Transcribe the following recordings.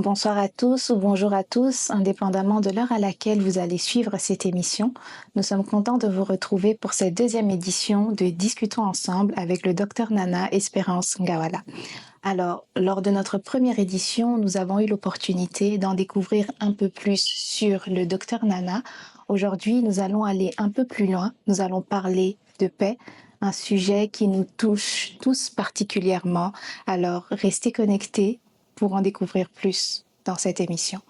Bonsoir à tous ou bonjour à tous, indépendamment de l'heure à laquelle vous allez suivre cette émission. Nous sommes contents de vous retrouver pour cette deuxième édition de Discutons ensemble avec le Dr Nana Espérance Ngawala. Alors, lors de notre première édition, nous avons eu l'opportunité d'en découvrir un peu plus sur le Dr Nana. Aujourd'hui, nous allons aller un peu plus loin. Nous allons parler de paix, un sujet qui nous touche tous particulièrement. Alors, restez connectés pour en découvrir plus dans cette émission.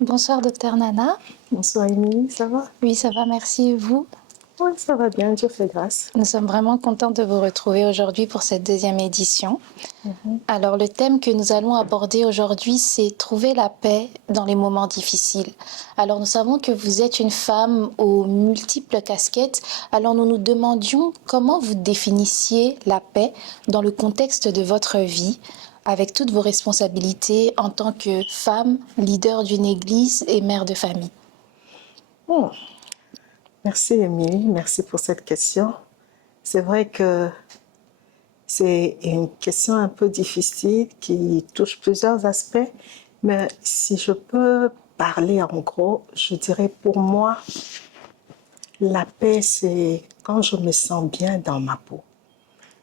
Bonsoir Dr Nana. Bonsoir Émilie, ça va? Oui, ça va, merci. Et vous? Oui, ça va bien, Dieu fait grâce. Nous sommes vraiment contents de vous retrouver aujourd'hui pour cette deuxième édition. Alors, le thème que nous allons aborder aujourd'hui, c'est trouver la paix dans les moments difficiles. Alors, nous savons que vous êtes une femme aux multiples casquettes. Alors, nous nous demandions comment vous définissiez la paix dans le contexte de votre vie, avec toutes vos responsabilités en tant que femme, leader d'une église et mère de famille. Oh. Merci Émilie, merci pour cette question. C'est vrai que c'est une question un peu difficile qui touche plusieurs aspects, mais si je peux parler en gros, je dirais pour moi, la paix, c'est quand je me sens bien dans ma peau.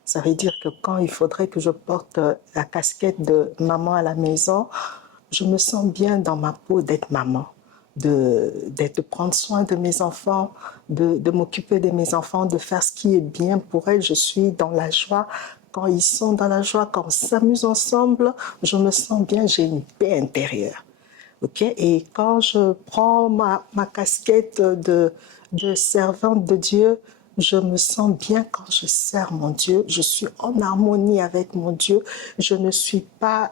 Ça veut dire que quand il faudrait que je porte la casquette de maman à la maison, je me sens bien dans ma peau d'être maman, de prendre soin de mes enfants, de m'occuper de mes enfants, de faire ce qui est bien pour elles. Je suis dans la joie. Quand ils sont dans la joie, quand on s'amuse ensemble, je me sens bien, j'ai une paix intérieure. Okay? Et quand je prends ma casquette de servante de Dieu, je me sens bien quand je sers mon Dieu. Je suis en harmonie avec mon Dieu. Je ne suis pas,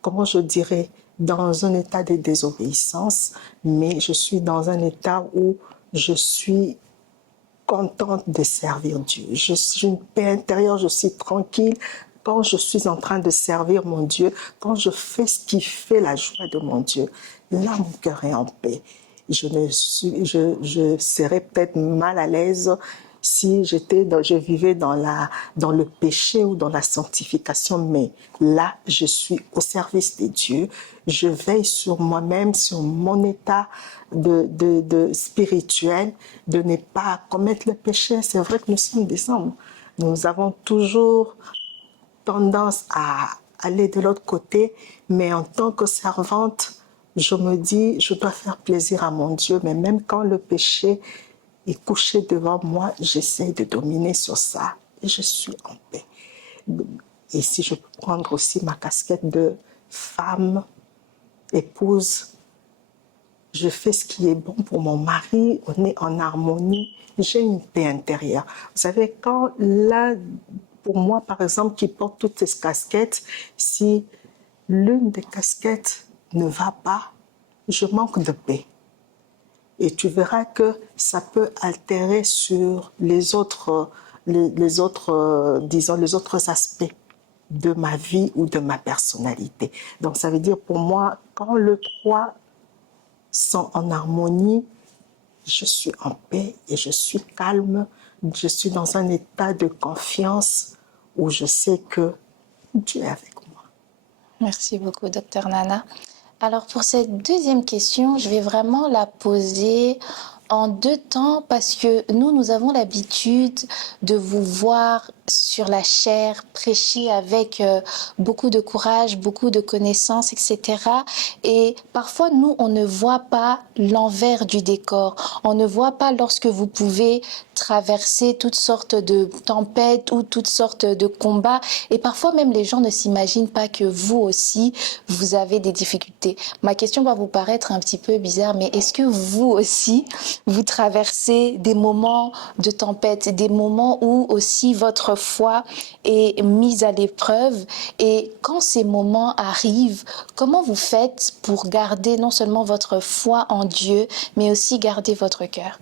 comment je dirais, dans un état de désobéissance, mais je suis dans un état où je suis contente de servir Dieu. Je suis une paix intérieure, je suis tranquille quand je suis en train de servir mon Dieu, quand je fais ce qui fait la joie de mon Dieu. Là, mon cœur est en paix. Je serais peut-être mal à l'aise si je vivais dans le péché ou dans la sanctification, mais là, je suis au service de Dieu. Je veille sur moi-même, sur mon état de spirituel, de ne pas commettre le péché. C'est vrai que nous sommes des hommes. Nous avons toujours tendance à aller de l'autre côté, mais en tant que servante, je me dis, je dois faire plaisir à mon Dieu, mais même quand le péché est couché devant moi, j'essaie de dominer sur ça et je suis en paix. Et si je peux prendre aussi ma casquette de femme, épouse, je fais ce qui est bon pour mon mari, on est en harmonie, j'ai une paix intérieure. Vous savez, quand là, pour moi, par exemple, qui porte toutes ces casquettes, si l'une des casquettes ne va pas, je manque de paix. Et tu verras que ça peut altérer sur les autres aspects de ma vie ou de ma personnalité. Donc ça veut dire pour moi, quand les trois sont en harmonie, je suis en paix et je suis calme, je suis dans un état de confiance où je sais que Dieu est avec moi. Merci beaucoup, Dr Nana. Alors pour cette deuxième question, je vais vraiment la poser en deux temps parce que nous avons l'habitude de vous voir sur la chair, prêcher avec beaucoup de courage, beaucoup de connaissances, etc. Et parfois, nous, on ne voit pas l'envers du décor. On ne voit pas lorsque vous pouvez traverser toutes sortes de tempêtes ou toutes sortes de combats. Et parfois, même les gens ne s'imaginent pas que vous aussi, vous avez des difficultés. Ma question va vous paraître un petit peu bizarre, mais est-ce que vous aussi, vous traversez des moments de tempête, des moments où aussi votre foi est mise à l'épreuve? Et quand ces moments arrivent, comment vous faites pour garder non seulement votre foi en Dieu, mais aussi garder votre cœur?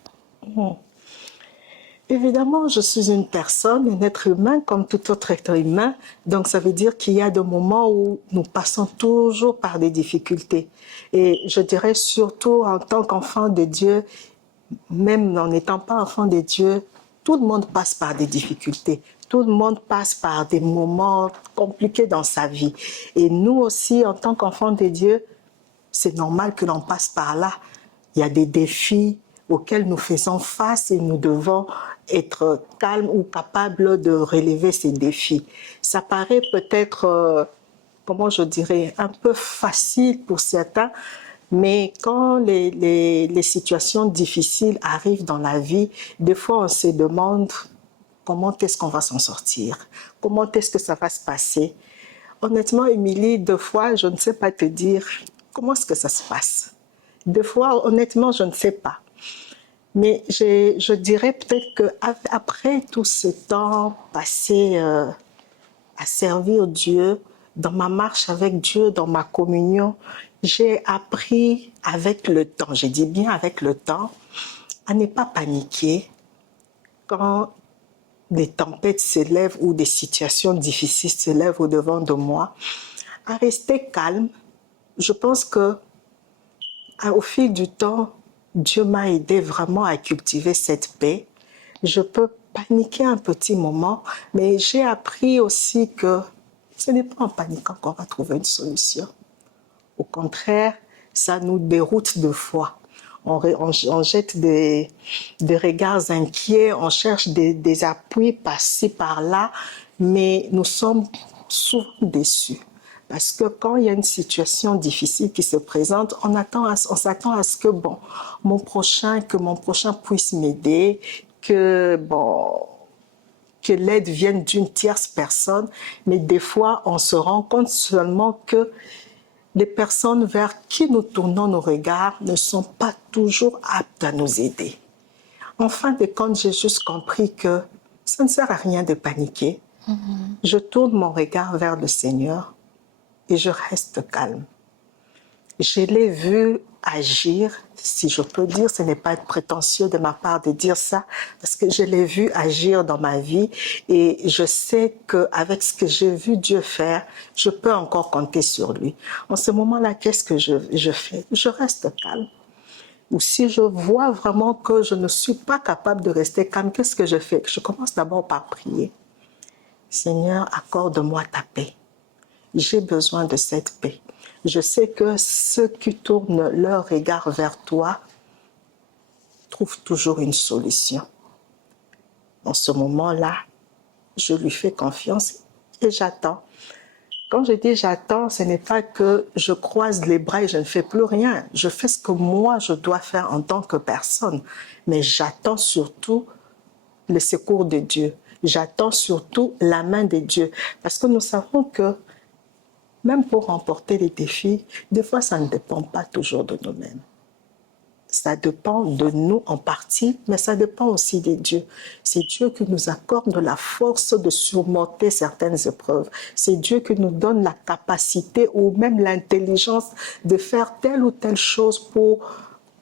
Évidemment, je suis une personne, un être humain comme tout autre être humain. Donc, ça veut dire qu'il y a des moments où nous passons toujours par des difficultés. Et je dirais surtout en tant qu'enfant de Dieu, même en n'étant pas enfant de Dieu, tout le monde passe par des difficultés. Tout le monde passe par des moments compliqués dans sa vie. Et nous aussi, en tant qu'enfants de Dieu, c'est normal que l'on passe par là. Il y a des défis auxquels nous faisons face et nous devons être calmes ou capables de relever ces défis. Ça paraît peut-être, comment je dirais, un peu facile pour certains, mais quand les situations difficiles arrivent dans la vie, des fois on se demande comment est-ce qu'on va s'en sortir, comment est-ce que ça va se passer. Honnêtement, Émilie, deux fois, je ne sais pas te dire comment est-ce que ça se passe. Des fois, honnêtement, je ne sais pas. Mais je dirais peut-être qu'après tout ce temps passé à servir Dieu, dans ma marche avec Dieu, dans ma communion, j'ai appris avec le temps, je dis bien avec le temps, à ne pas paniquer quand des tempêtes s'élèvent ou des situations difficiles s'élèvent au-devant de moi, à rester calme. Je pense que au fil du temps, Dieu m'a aidé vraiment à cultiver cette paix. Je peux paniquer un petit moment, mais j'ai appris aussi que ce n'est pas en paniquant qu'on va trouver une solution. Au contraire, ça nous déroute de foi. On jette des regards inquiets, on cherche des appuis par-ci, par-là, mais nous sommes souvent déçus. Parce que quand il y a une situation difficile qui se présente, on s'attend à ce que, que mon prochain puisse m'aider, que l'aide vienne d'une tierce personne. Mais des fois, on se rend compte seulement que les personnes vers qui nous tournons nos regards ne sont pas toujours aptes à nous aider. En fin de compte, j'ai juste compris que ça ne sert à rien de paniquer. Je tourne mon regard vers le Seigneur et je reste calme. Je l'ai vu agir, si je peux dire, ce n'est pas être prétentieux de ma part de dire ça, parce que je l'ai vu agir dans ma vie et je sais qu'avec ce que j'ai vu Dieu faire, je peux encore compter sur lui. En ce moment-là, qu'est-ce que je fais? Je reste calme. Ou si je vois vraiment que je ne suis pas capable de rester calme, qu'est-ce que je fais? Je commence d'abord par prier. Seigneur, accorde-moi ta paix. J'ai besoin de cette paix. Je sais que ceux qui tournent leur regard vers toi trouvent toujours une solution. En ce moment-là, je lui fais confiance et j'attends. Quand je dis j'attends, ce n'est pas que je croise les bras et je ne fais plus rien. Je fais ce que moi je dois faire en tant que personne. Mais j'attends surtout le secours de Dieu. J'attends surtout la main de Dieu. Parce que nous savons que même pour remporter les défis, des fois, ça ne dépend pas toujours de nous-mêmes. Ça dépend de nous en partie, mais ça dépend aussi de Dieu. C'est Dieu qui nous accorde la force de surmonter certaines épreuves. C'est Dieu qui nous donne la capacité ou même l'intelligence de faire telle ou telle chose pour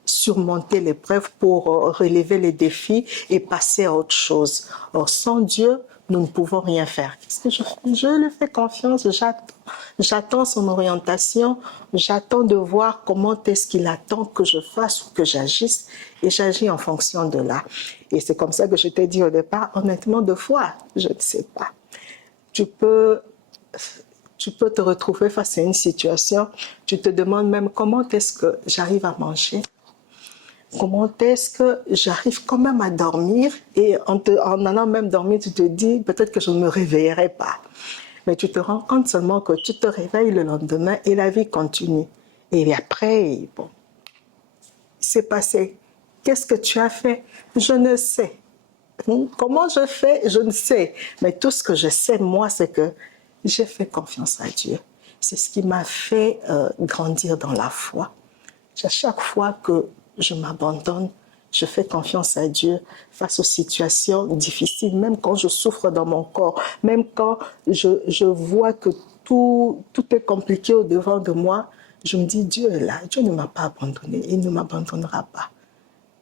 surmonter l'épreuve, pour relever les défis et passer à autre chose. Or, sans Dieu, nous ne pouvons rien faire. Qu'est-ce que je fais? Je lui fais confiance, j'attends son orientation, j'attends de voir comment est-ce qu'il attend que je fasse ou que j'agisse, et j'agis en fonction de là. Et c'est comme ça que je t'ai dit au départ, honnêtement, deux fois, je ne sais pas. Tu peux te retrouver face à une situation, tu te demandes même comment est-ce que j'arrive à manger. Comment est-ce que j'arrive quand même à dormir et en allant même dormir, tu te dis peut-être que je ne me réveillerai pas. Mais tu te rends compte seulement que tu te réveilles le lendemain et la vie continue. Et après, bon, c'est passé. Qu'est-ce que tu as fait? Je ne sais. Comment je fais? Je ne sais. Mais tout ce que je sais, moi, c'est que j'ai fait confiance à Dieu. C'est ce qui m'a fait grandir dans la foi. À chaque fois que je m'abandonne, je fais confiance à Dieu face aux situations difficiles, même quand je souffre dans mon corps, même quand je vois que tout est compliqué au-devant de moi, je me dis Dieu est là, Dieu ne m'a pas abandonné, il ne m'abandonnera pas.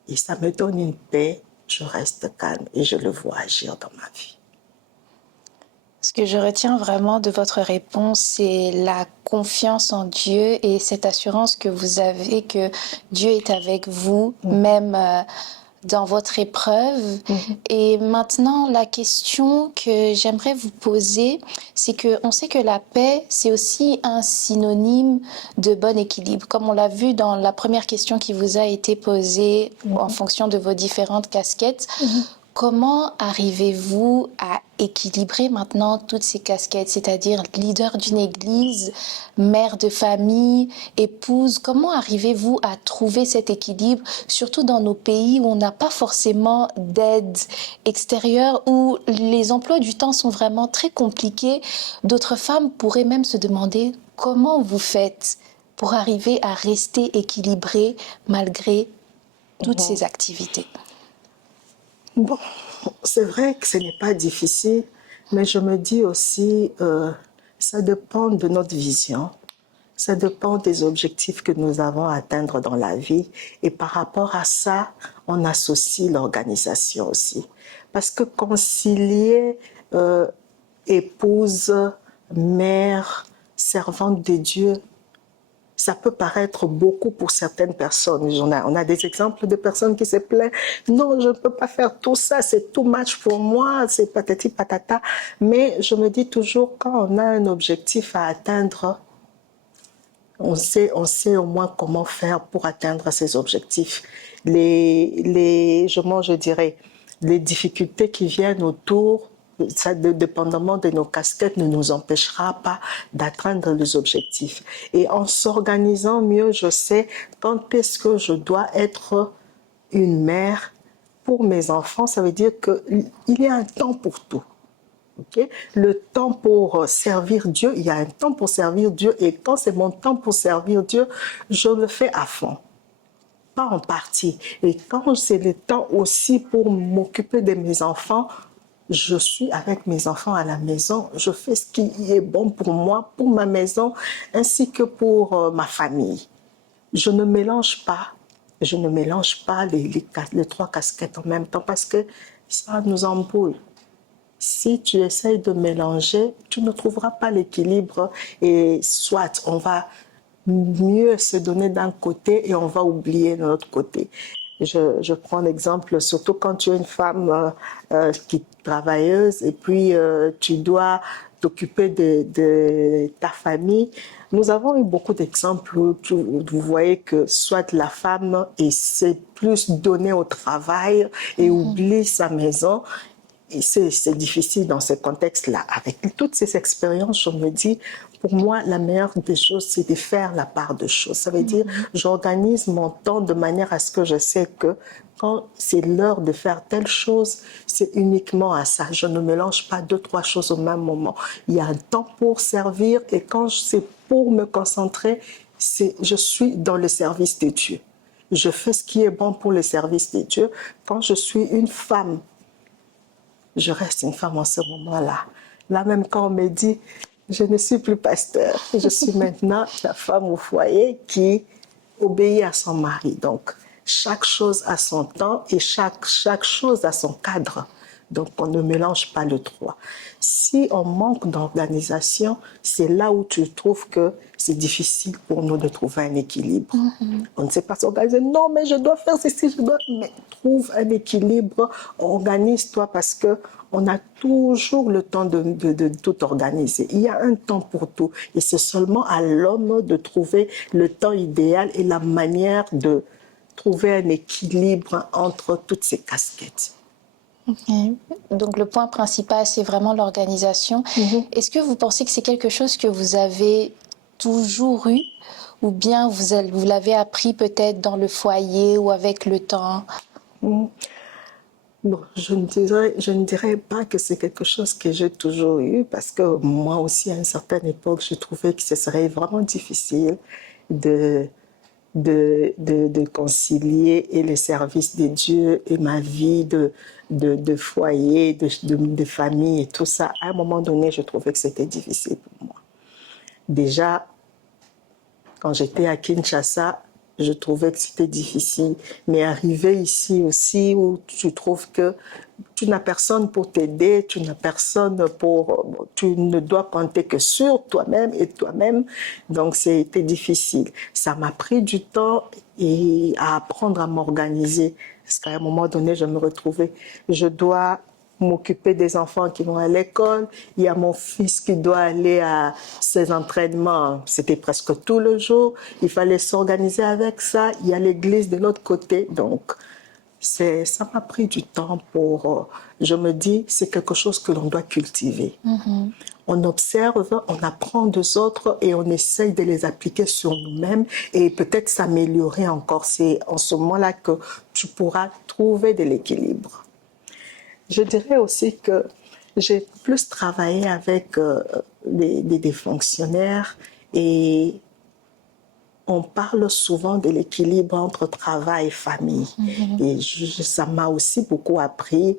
Et ça me donne une paix, je reste calme et je le vois agir dans ma vie. Ce que je retiens vraiment de votre réponse, c'est la confiance en Dieu et cette assurance que vous avez que Dieu est avec vous, même dans votre épreuve. Et maintenant, la question que j'aimerais vous poser, c'est que on sait que la paix, c'est aussi un synonyme de bon équilibre. Comme on l'a vu dans la première question qui vous a été posée en fonction de vos différentes casquettes. Comment arrivez-vous à équilibrer maintenant toutes ces casquettes, c'est-à-dire leader d'une église, mère de famille, épouse? Comment arrivez-vous à trouver cet équilibre, surtout dans nos pays où on n'a pas forcément d'aide extérieure, où les emplois du temps sont vraiment très compliqués? D'autres femmes pourraient même se demander comment vous faites pour arriver à rester équilibrée malgré toutes ces activités. Bon, c'est vrai que ce n'est pas difficile, mais je me dis aussi, ça dépend de notre vision, ça dépend des objectifs que nous avons à atteindre dans la vie. Et par rapport à ça, on associe l'organisation aussi. Parce que concilier épouse, mère, servante de Dieu, ça peut paraître beaucoup pour certaines personnes. On a des exemples de personnes qui se plaignent. Non, je ne peux pas faire tout ça, c'est too much pour moi, c'est patati patata. Mais je me dis toujours, quand on a un objectif à atteindre, on sait au moins comment faire pour atteindre ces objectifs. Je dirais, les difficultés qui viennent autour, ça, dépendamment de nos casquettes, ne nous empêchera pas d'atteindre les objectifs. Et en s'organisant mieux, je sais quand est-ce que je dois être une mère pour mes enfants. Ça veut dire qu'il y a un temps pour tout. Okay? Le temps pour servir Dieu, il y a un temps pour servir Dieu. Et quand c'est mon temps pour servir Dieu, je le fais à fond. Pas en partie. Et quand c'est le temps aussi pour m'occuper de mes enfants, je suis avec mes enfants à la maison, je fais ce qui est bon pour moi, pour ma maison, ainsi que pour ma famille. Je ne mélange pas les trois casquettes en même temps parce que ça nous embrouille. Si tu essayes de mélanger, tu ne trouveras pas l'équilibre et soit on va mieux se donner d'un côté et on va oublier de l'autre côté. Je prends l'exemple, surtout quand tu es une femme qui est travailleuse et puis tu dois t'occuper de ta famille. Nous avons eu beaucoup d'exemples où vous voyez que soit la femme s'est plus donnée au travail et oublie sa maison. C'est difficile dans ce contexte-là. Avec toutes ces expériences, je me dis, pour moi, la meilleure des choses, c'est de faire la part de choses. Ça veut dire, j'organise mon temps de manière à ce que je sais que quand c'est l'heure de faire telle chose, c'est uniquement à ça. Je ne mélange pas deux, trois choses au même moment. Il y a un temps pour servir et quand c'est pour me concentrer, je suis dans le service de Dieu. Je fais ce qui est bon pour le service de Dieu. Quand je suis une femme, je reste une femme en ce moment-là. Là même quand on me dit, je ne suis plus pasteur, je suis maintenant la femme au foyer qui obéit à son mari. Donc, chaque chose a son temps et chaque chose a son cadre. Donc, on ne mélange pas les trois. Si on manque d'organisation, c'est là où tu trouves que c'est difficile pour nous de trouver un équilibre. On ne sait pas s'organiser. Non, mais je dois faire ceci, je dois... Mais trouve un équilibre, organise-toi parce que on a toujours le temps de tout organiser. Il y a un temps pour tout. Et c'est seulement à l'homme de trouver le temps idéal et la manière de trouver un équilibre entre toutes ces casquettes. Okay. Donc le point principal, c'est vraiment l'organisation. Est-ce que vous pensez que c'est quelque chose que vous avez toujours eu ou bien vous l'avez appris peut-être dans le foyer ou avec le temps? Bon, je ne dirais pas que c'est quelque chose que j'ai toujours eu parce que moi aussi, à une certaine époque, je trouvais que ce serait vraiment difficile de concilier et le service de Dieu et ma vie de foyer, de famille et tout ça. À un moment donné, je trouvais que c'était difficile pour moi. Déjà, quand j'étais à Kinshasa, je trouvais que c'était difficile. Mais arriver ici aussi, où tu trouves que tu n'as personne pour t'aider, tu ne dois compter que sur toi-même et toi-même. Donc, c'était difficile. Ça m'a pris du temps à apprendre à m'organiser Parce qu'à un moment donné, je me retrouvais, je dois m'occuper des enfants qui vont à l'école. Il y a mon fils qui doit aller à ses entraînements. C'était presque tout le jour. Il fallait s'organiser avec ça. Il y a l'église de l'autre côté. Donc, ça m'a pris du temps pour... je me dis, c'est quelque chose que l'on doit cultiver. On observe, on apprend des autres et on essaye de les appliquer sur nous-mêmes et peut-être s'améliorer encore. C'est en ce moment-là que tu pourras trouver de l'équilibre. Je dirais aussi que j'ai plus travaillé avec des fonctionnaires et on parle souvent de l'équilibre entre travail et famille. Et ça m'a aussi beaucoup appris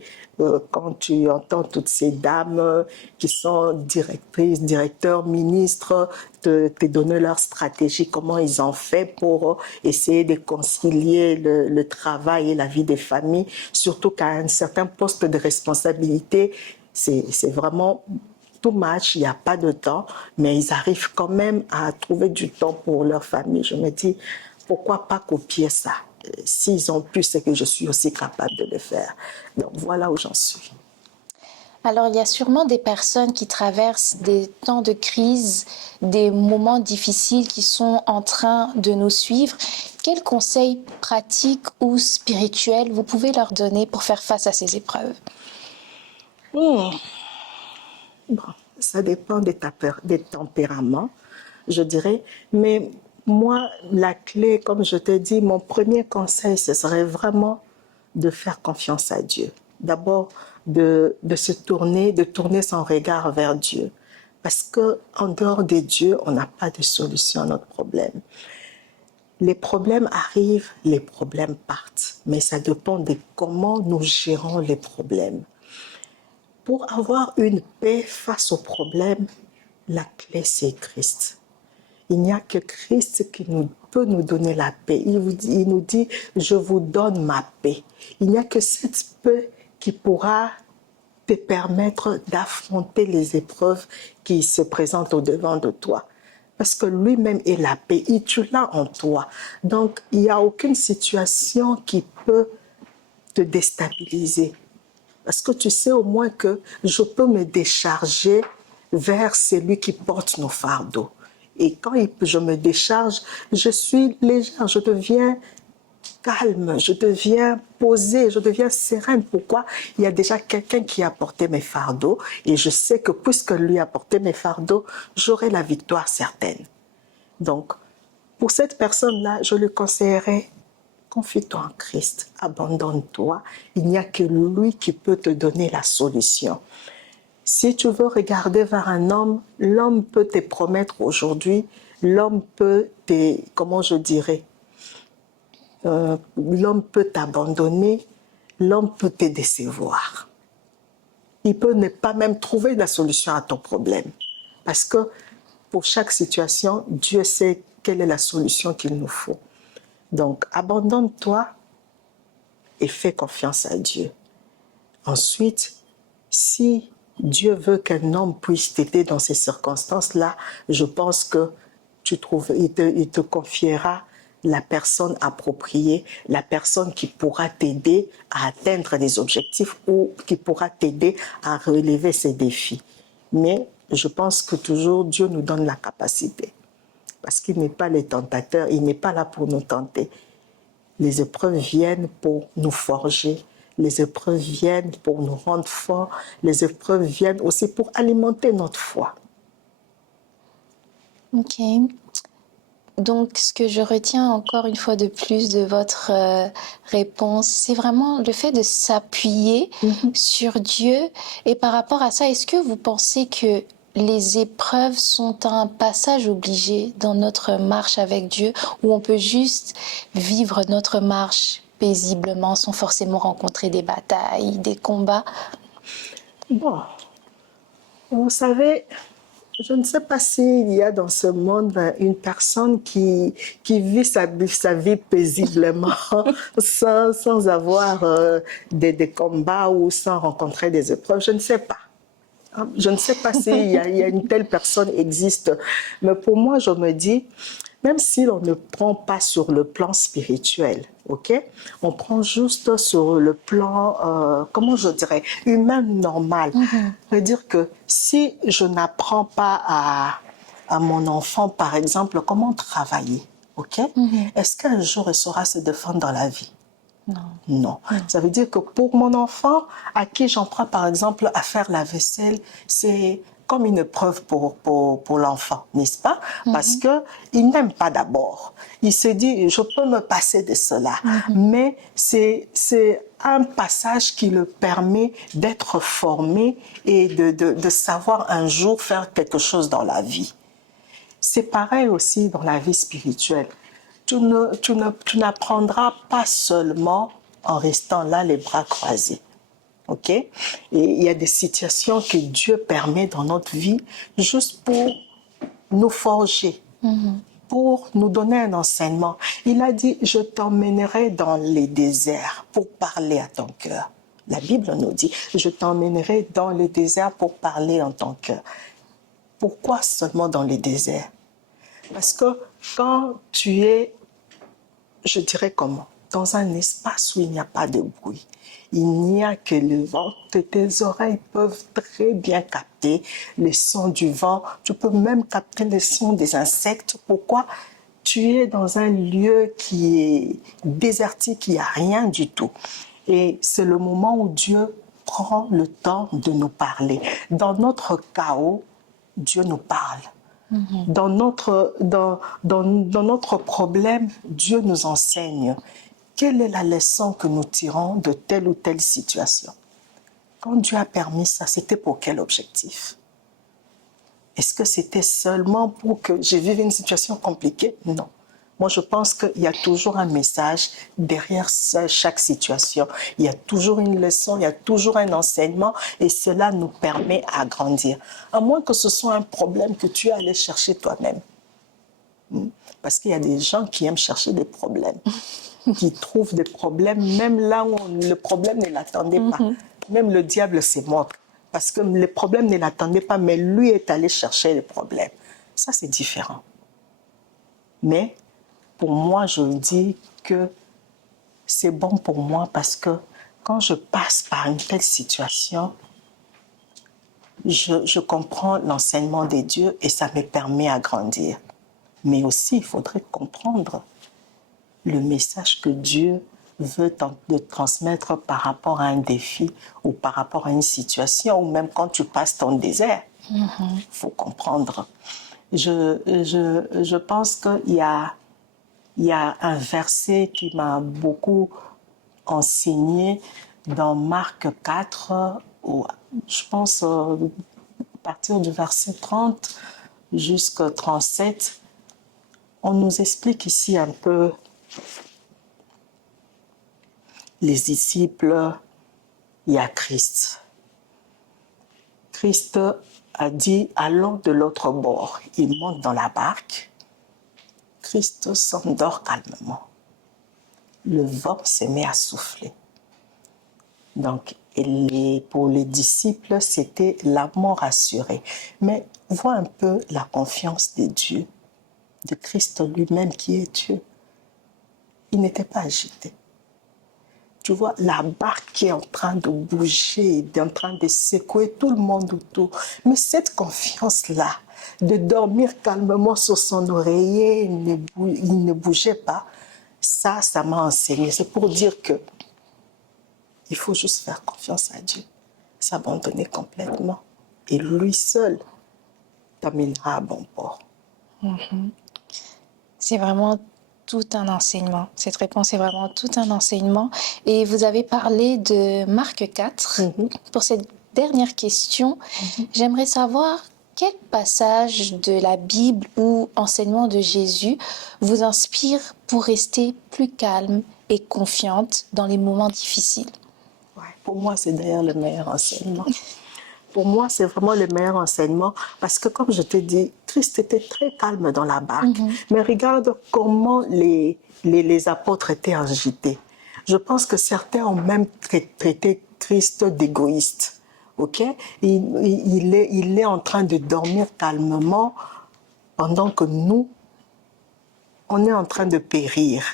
quand tu entends toutes ces dames qui sont directrices, directeurs, ministres, te donner leur stratégie, comment ils ont fait pour essayer de concilier le travail et la vie des familles, surtout qu'à un certain poste de responsabilité, c'est vraiment... tout match, il n'y a pas de temps, mais ils arrivent quand même à trouver du temps pour leur famille. Je me dis, pourquoi pas copier ça? S'ils ont pu, c'est que je suis aussi capable de le faire. Donc voilà où j'en suis. Alors, il y a sûrement des personnes qui traversent des temps de crise, des moments difficiles qui sont en train de nous suivre. Quels conseils pratiques ou spirituels vous pouvez leur donner pour faire face à ces épreuves? Bon, ça dépend des tempéraments, je dirais. Mais moi, la clé, comme je te dis, mon premier conseil, ce serait vraiment de faire confiance à Dieu. D'abord, de tourner son regard vers Dieu. Parce qu'en dehors de Dieu, on n'a pas de solution à notre problème. Les problèmes arrivent, les problèmes partent. Mais ça dépend de comment nous gérons les problèmes. Pour avoir une paix face aux problèmes, la clé, c'est Christ. Il n'y a que Christ qui peut nous donner la paix. Il nous dit, je vous donne ma paix. Il n'y a que cette paix qui pourra te permettre d'affronter les épreuves qui se présentent au-devant de toi. Parce que lui-même est la paix, et tu l'as en toi. Donc, il n'y a aucune situation qui peut te déstabiliser. Parce que tu sais au moins que je peux me décharger vers celui qui porte nos fardeaux. Et quand je me décharge, je suis légère, je deviens calme, je deviens posée, je deviens sereine. Pourquoi? Il y a déjà quelqu'un qui a porté mes fardeaux et je sais que puisque lui a porté mes fardeaux, j'aurai la victoire certaine. Donc, pour cette personne-là, je lui conseillerais: confie-toi en Christ, abandonne-toi. Il n'y a que lui qui peut te donner la solution. Si tu veux regarder vers un homme, l'homme peut te promettre aujourd'hui, l'homme peut comment je dirais, l'homme peut t'abandonner, l'homme peut te décevoir. Il peut ne pas même trouver la solution à ton problème. Parce que pour chaque situation, Dieu sait quelle est la solution qu'il nous faut. Donc, abandonne-toi et fais confiance à Dieu. Ensuite, si Dieu veut qu'un homme puisse t'aider dans ces circonstances-là, je pense que il te confiera la personne appropriée, la personne qui pourra t'aider à atteindre des objectifs ou qui pourra t'aider à relever ces défis. Mais je pense que toujours Dieu nous donne la capacité. Parce qu'il n'est pas le tentateur, il n'est pas là pour nous tenter. Les épreuves viennent pour nous forger. Les épreuves viennent pour nous rendre forts. Les épreuves viennent aussi pour alimenter notre foi. Ok. Donc, ce que je retiens encore une fois de plus de votre réponse, c'est vraiment le fait de s'appuyer sur Dieu. Et par rapport à ça, est-ce que vous pensez que les épreuves sont un passage obligé dans notre marche avec Dieu, où on peut juste vivre notre marche paisiblement sans forcément rencontrer des batailles, des combats? Bon, vous savez, je ne sais pas s'il y a dans ce monde une personne qui vit sa vie paisiblement sans avoir des combats ou sans rencontrer des épreuves. Je ne sais pas. Je ne sais pas s'il y a une telle personne existe. Mais pour moi, je me dis, même si on ne prend pas sur le plan spirituel, ok? On prend juste sur le plan, comment je dirais, humain normal. C'est-à-dire que si je n'apprends pas à mon enfant, par exemple, comment travailler, ok? Est-ce qu'un jour il saura se défendre dans la vie? Non. Non. Ça veut dire que pour mon enfant, à qui j'en prends par exemple à faire la vaisselle, c'est comme une épreuve pour l'enfant, n'est-ce pas? Parce qu'il n'aime pas d'abord. Il se dit, je peux me passer de cela. Mais c'est un passage qui le permet d'être formé et de savoir un jour faire quelque chose dans la vie. C'est pareil aussi dans la vie spirituelle. Tu n'apprendras pas seulement en restant là les bras croisés. Ok? Et il y a des situations que Dieu permet dans notre vie juste pour nous forger, pour nous donner un enseignement. Il a dit, je t'emmènerai dans les déserts pour parler à ton cœur. La Bible nous dit, je t'emmènerai dans les déserts pour parler en ton cœur. Pourquoi seulement dans les déserts? Parce que quand tu es, je dirais comment, dans un espace où il n'y a pas de bruit, il n'y a que le vent, tes oreilles peuvent très bien capter les sons du vent, tu peux même capter les sons des insectes. Pourquoi? Tu es dans un lieu qui est désertique, il n'y a rien du tout. Et c'est le moment où Dieu prend le temps de nous parler. Dans notre chaos, Dieu nous parle. Dans notre problème, Dieu nous enseigne. Quelle est la leçon que nous tirons de telle ou telle situation? Quand Dieu a permis ça, c'était pour quel objectif? Est-ce que c'était seulement pour que je vive une situation compliquée? Non. Moi, je pense qu'il y a toujours un message derrière chaque situation. Il y a toujours une leçon, il y a toujours un enseignement et cela nous permet à grandir. À moins que ce soit un problème que tu es allé chercher toi-même. Parce qu'il y a des gens qui aiment chercher des problèmes, qui trouvent des problèmes même là où le problème ne l'attendait pas. Même le diable se montre. Parce que le problème ne l'attendait pas, mais lui est allé chercher le problème. Ça, c'est différent. Mais pour moi, je dis que c'est bon pour moi parce que quand je passe par une telle situation, je comprends l'enseignement de Dieu et ça me permet à grandir. Mais aussi, il faudrait comprendre le message que Dieu veut te transmettre par rapport à un défi ou par rapport à une situation ou même quand tu passes ton désert. Il faut comprendre. Je pense qu'il y a un verset qui m'a beaucoup enseigné dans Marc 4, je pense à partir du verset 30 jusqu'à 37. On nous explique ici un peu les disciples, il y a Christ. Christ a dit, allons de l'autre bord. Il monte dans la barque. Christ s'endort calmement. Le vent se met à souffler. Donc, pour les disciples, c'était la mort assurée. Mais vois un peu la confiance de Dieu, de Christ lui-même qui est Dieu. Il n'était pas agité. Tu vois, la barque qui est en train de bouger, en train de secouer tout le monde autour. Mais cette confiance-là, de dormir calmement sur son oreiller, il ne bougeait pas, ça m'a enseigné. C'est pour dire que il faut juste faire confiance à Dieu, s'abandonner complètement. Et lui seul t'amènera à bon port. C'est vraiment tout un enseignement. Cette réponse est vraiment tout un enseignement. Et vous avez parlé de Marc 4. Pour cette dernière question, j'aimerais savoir quel passage de la Bible ou enseignement de Jésus vous inspire pour rester plus calme et confiante dans les moments difficiles. Ouais, pour moi, c'est d'ailleurs le meilleur enseignement. Pour moi, c'est vraiment le meilleur enseignement parce que, comme je te dis, Christ était très calme dans la barque. Mais regarde comment les apôtres étaient agités. Je pense que certains ont même traité Christ d'égoïste. Ok? Il est en train de dormir calmement pendant que nous, on est en train de périr.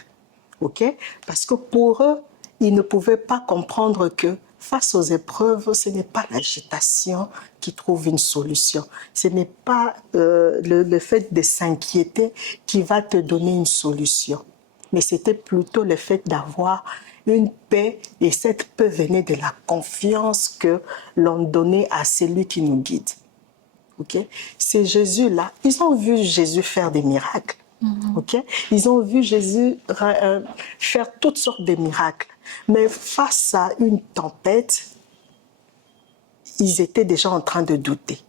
OK? Parce que pour eux, ils ne pouvaient pas comprendre que face aux épreuves, ce n'est pas l'agitation qui trouve une solution. Ce n'est pas le fait de s'inquiéter qui va te donner une solution. Mais c'était plutôt le fait d'avoir une paix, et cette paix venait de la confiance que l'on donnait à celui qui nous guide. Okay? Ces Jésus-là, ils ont vu Jésus faire des miracles. Okay? Ils ont vu Jésus faire toutes sortes de miracles. Mais face à une tempête, ils étaient déjà en train de douter.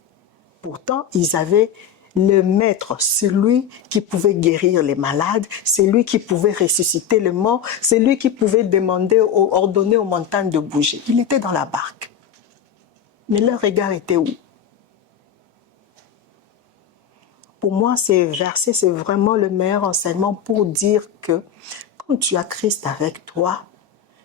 Pourtant, ils avaient le maître, celui qui pouvait guérir les malades, celui qui pouvait ressusciter les morts, celui qui pouvait ordonner aux montagnes de bouger. Il était dans la barque. Mais leur regard était où? Pour moi, ces versets, c'est vraiment le meilleur enseignement pour dire que quand tu as Christ avec toi,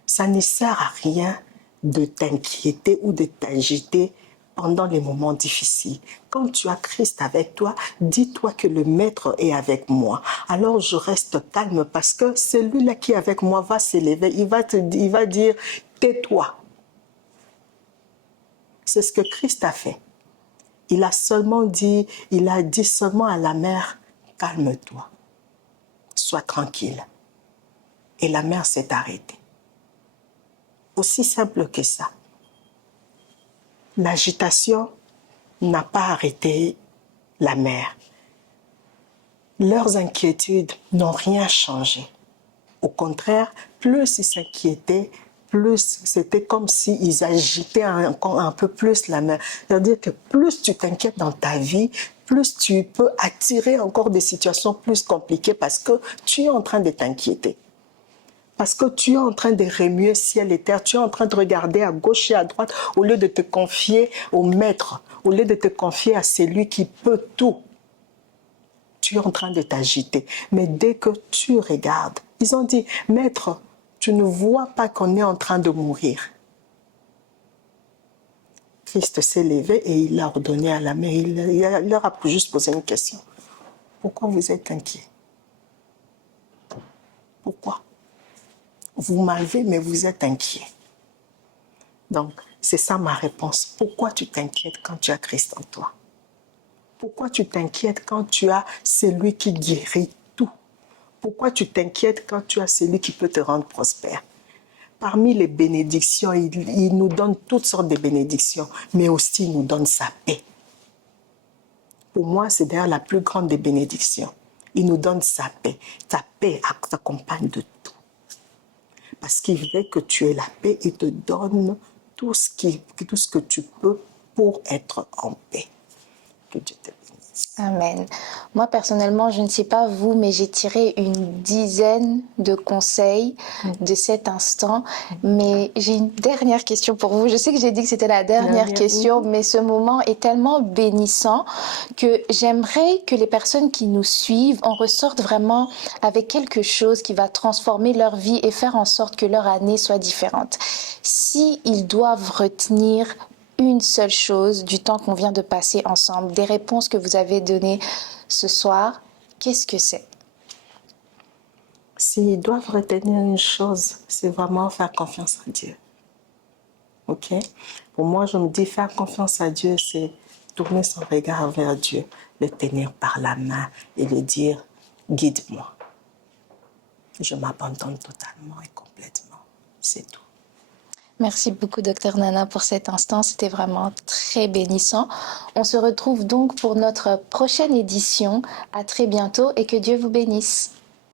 ça ne sert à rien de t'inquiéter ou de t'agiter pendant les moments difficiles. Quand tu as Christ avec toi, dis-toi que le Maître est avec moi. Alors je reste calme parce que celui-là qui est avec moi va s'élever. Il va dire, tais-toi. C'est ce que Christ a fait. Il a dit seulement à la mer, calme-toi, sois tranquille. Et la mer s'est arrêtée. Aussi simple que ça. L'agitation n'a pas arrêté la mer. Leurs inquiétudes n'ont rien changé. Au contraire, plus ils s'inquiétaient, plus c'était comme s'ils agitaient encore un peu plus la mer. C'est-à-dire que plus tu t'inquiètes dans ta vie, plus tu peux attirer encore des situations plus compliquées parce que tu es en train de t'inquiéter. Parce que tu es en train de remuer ciel et terre, tu es en train de regarder à gauche et à droite au lieu de te confier au maître, au lieu de te confier à celui qui peut tout. Tu es en train de t'agiter. Mais dès que tu regardes, ils ont dit, maître, tu ne vois pas qu'on est en train de mourir. Christ s'est levé et il a ordonné à la mer, il leur a juste posé une question. Pourquoi vous êtes inquiets? Pourquoi? Vous m'avez, mais vous êtes inquiet. Donc, c'est ça ma réponse. Pourquoi tu t'inquiètes quand tu as Christ en toi? Pourquoi tu t'inquiètes quand tu as celui qui guérit tout? Pourquoi tu t'inquiètes quand tu as celui qui peut te rendre prospère? Parmi les bénédictions, il nous donne toutes sortes de bénédictions, mais aussi il nous donne sa paix. Pour moi, c'est d'ailleurs la plus grande des bénédictions. Il nous donne sa paix. Ta paix t'accompagne de tout. Parce qu'il veut que tu aies la paix, il te donne tout ce que tu peux pour être en paix. Que Dieu te bénisse. Amen. Moi, personnellement, je ne sais pas vous, mais j'ai tiré une dizaine de conseils de cet instant. Mais j'ai une dernière question pour vous. Je sais que j'ai dit que c'était la dernière question, mais ce moment est tellement bénissant que j'aimerais que les personnes qui nous suivent en ressortent vraiment avec quelque chose qui va transformer leur vie et faire en sorte que leur année soit différente. S'ils doivent retenir une seule chose du temps qu'on vient de passer ensemble, des réponses que vous avez données ce soir, qu'est-ce que c'est? S'ils doivent retenir une chose, c'est vraiment faire confiance à Dieu. Ok? Pour moi, je me dis faire confiance à Dieu, c'est tourner son regard vers Dieu, le tenir par la main et lui dire, guide-moi. Je m'abandonne totalement et complètement. C'est tout. Merci beaucoup, Dr Nana, pour cet instant. C'était vraiment très bénissant. On se retrouve donc pour notre prochaine édition. À très bientôt et que Dieu vous bénisse.